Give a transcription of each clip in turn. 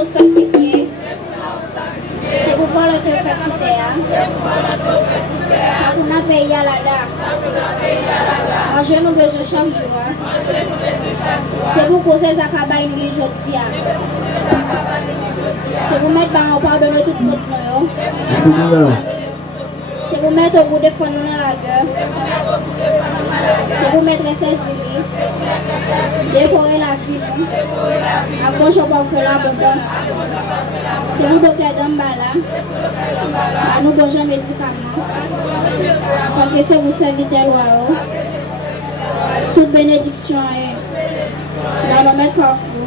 nous sanctifier. C'est pour voir le te faire sur terre. Ça pour nous payer à la dame. Manger nous besoin chaque jour. C'est pour causer les accabailles nous les jeudi. C'est pour mettre en pardonner toute faute. C'est pour mettre au bout de fond nous dans la gueule. C'est pour mettre ses îles. Décorer la vie. À gauche, on va faire l'abondance. C'est pour docteur Dambala. À nous besoin de médicaments. Parce que c'est vous serviteur roi. Toute bénédiction est dans le maître Carrefour.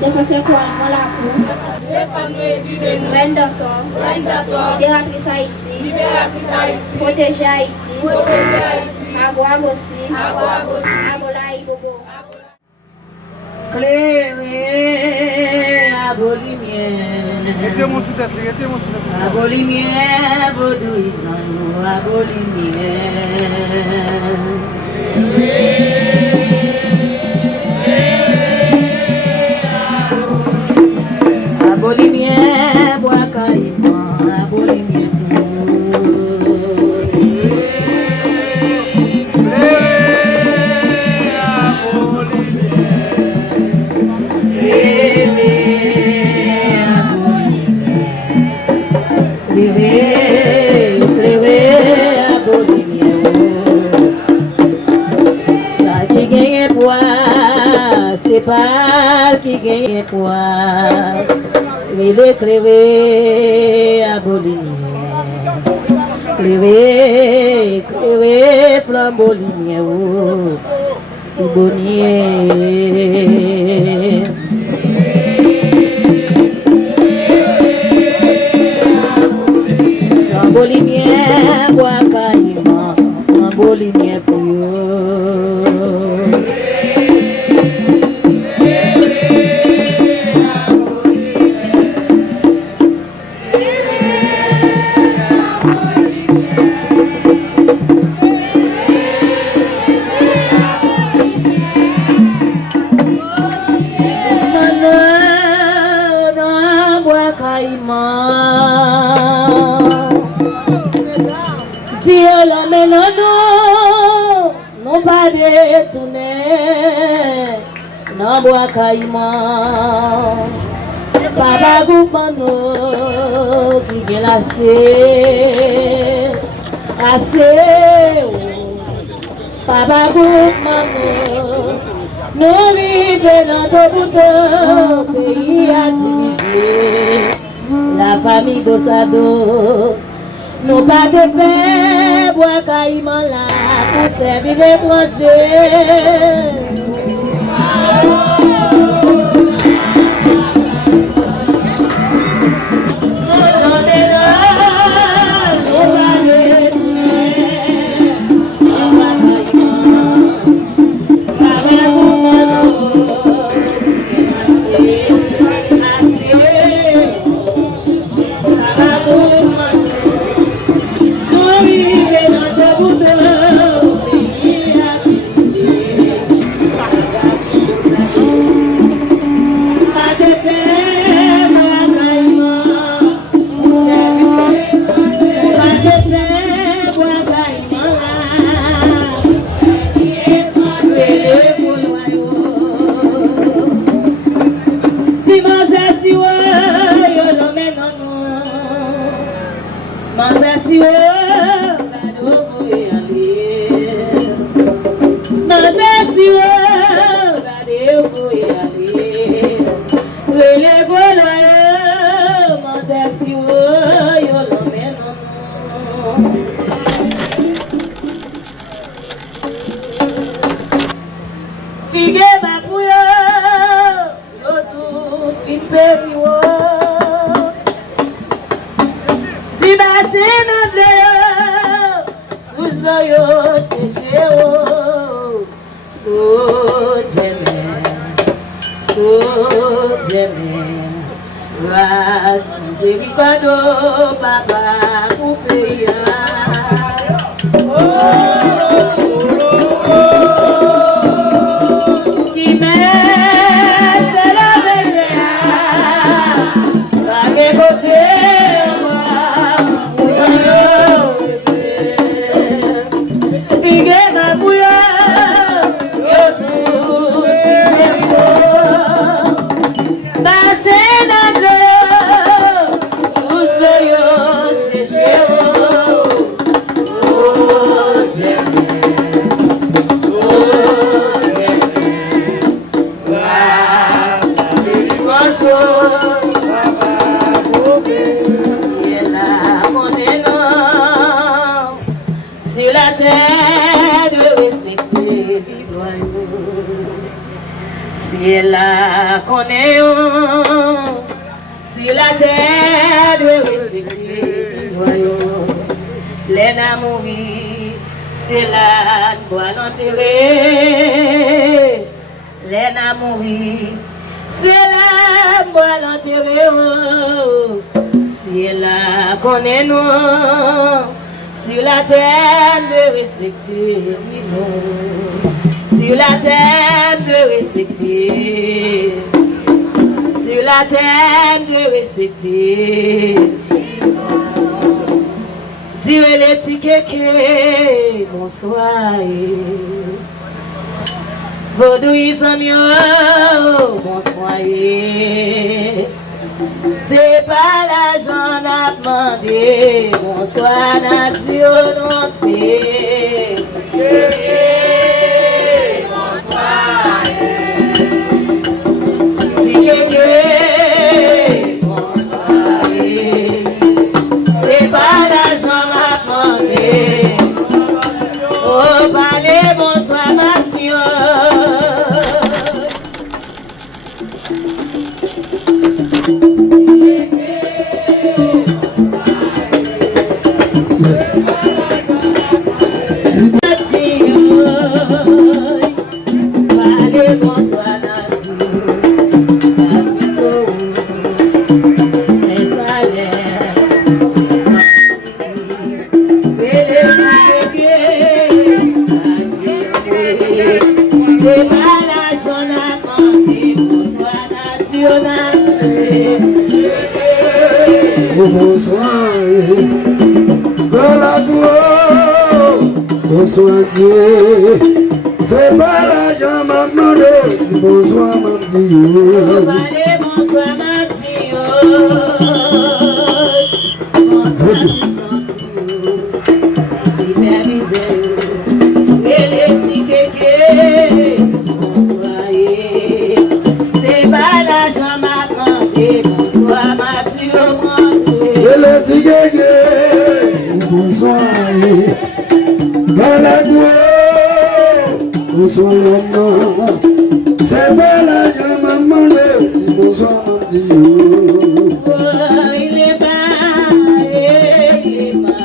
Défenseur quoi, dans la cour. Reine d'encore. Libératrice Haïti. Protéger Haïti. Agouag aussi. Agolaï Bobo. Clé, abolimier. Abolimier, vaudouisant, abolimier. Abolimier, bois caïman, abolimier. C'est pas qui gagne poids, il est crevé à Bolinière, crevé flambeau lumière, c'est bonnier. Flambeau lumière, bois caïman, flambeau lumière pour bois caïman, papa goupano qui est assez, papa goupano, nous vivons dans le bouton, pays à diviser, la famille Gossado, nous pas de paix, bois caïman là, pour servir l'étranger. Qui met la Sur la terre de respecter les royaumes. Si elle a connaît sur la terre de respecter les royaumes. Les n'a mourir, c'est là doit l'enterrer. Les n'a mourir, c'est là doit l'enterrer. Si elle a connaît nous. Sur la terre de respecter sur la terre de respecter, sur la terre de respecter. Dire les tickets, bonsoir. Vaudou ils ont mieux, bonsoir. C'est pas l'argent à demander, bonsoir n'a dit au nom bonsoir. Bonsoir. C'est pas l'argent à demander, oh parlez bonsoir ma fille. Bonsoir, dans la gloire, bonsoir Dieu. C'est pas l'argent m'a demandé, dis bonsoir m'a dit. Bonsoir m'a dit. Bonsoir supervisé. Et les petits kékés, bonsoir. C'est pas l'argent m'a demandé, bonsoir m'a dit. Bonsoir, dans la gloire, bonsoir maman. C'est pas la maman, dis bonsoir maman. Il est bas, il est bas,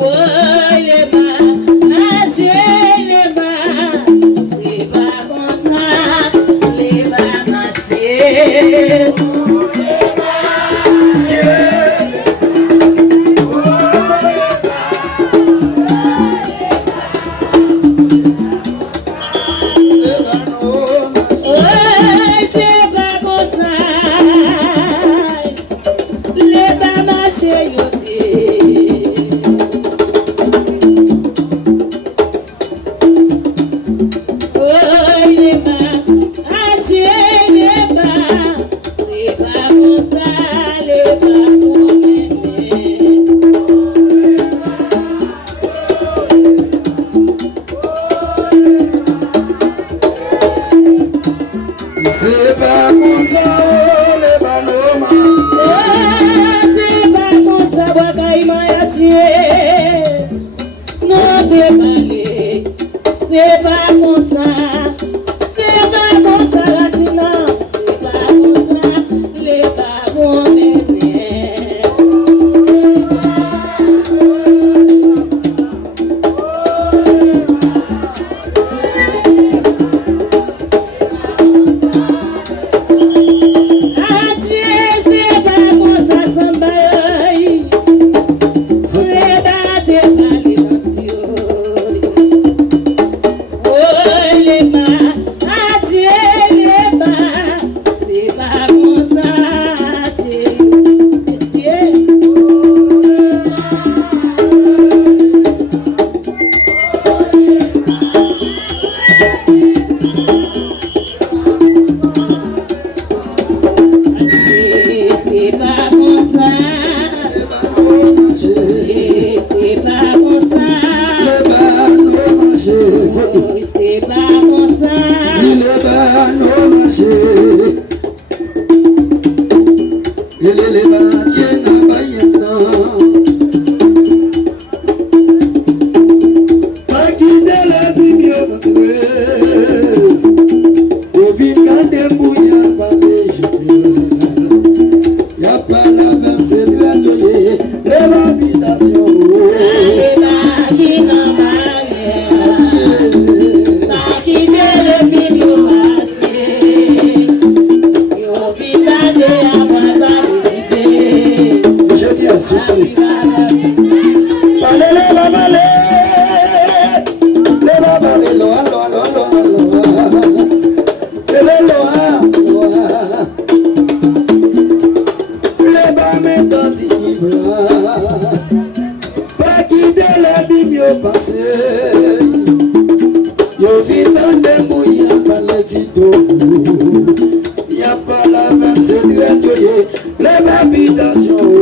oh il est bas, Dieu il est bas, c'est pas comme ça, il est bas marcher. C'est pas comme ça, c'est pas comme ça la sinon, c'est pas comme ça, les babons souffler. Balele babale, le babale loa loa loa loa loa, le loa loa, le bame d'antivra, pas quitter la vie mieux passée. Yo vis dans des mouillants par le tito, y'a pas la 27 radio, les habitations.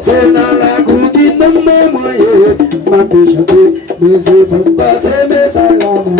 C'est dans la goutine de mes moyens, ma péché, mais c'est faut passer mes salames.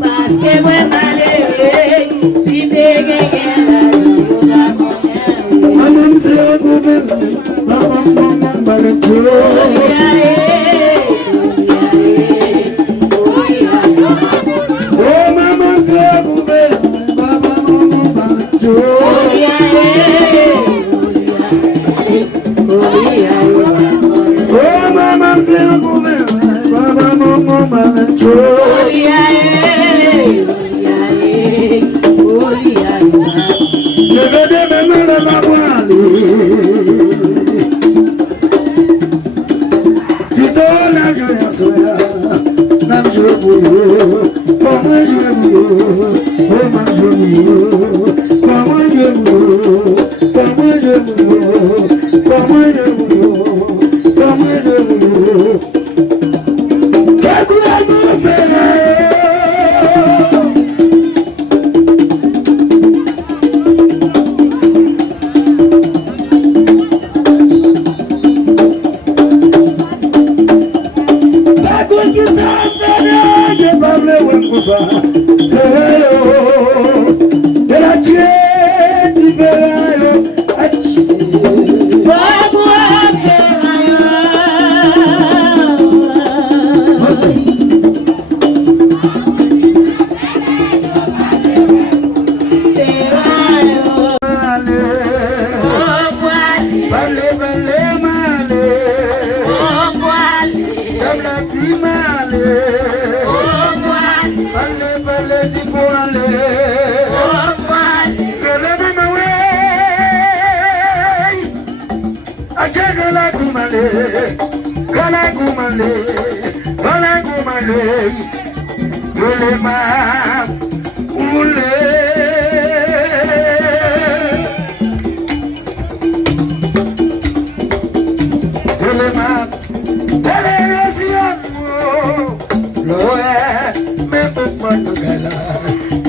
Parce que moi malheureux, si t'es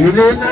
Il est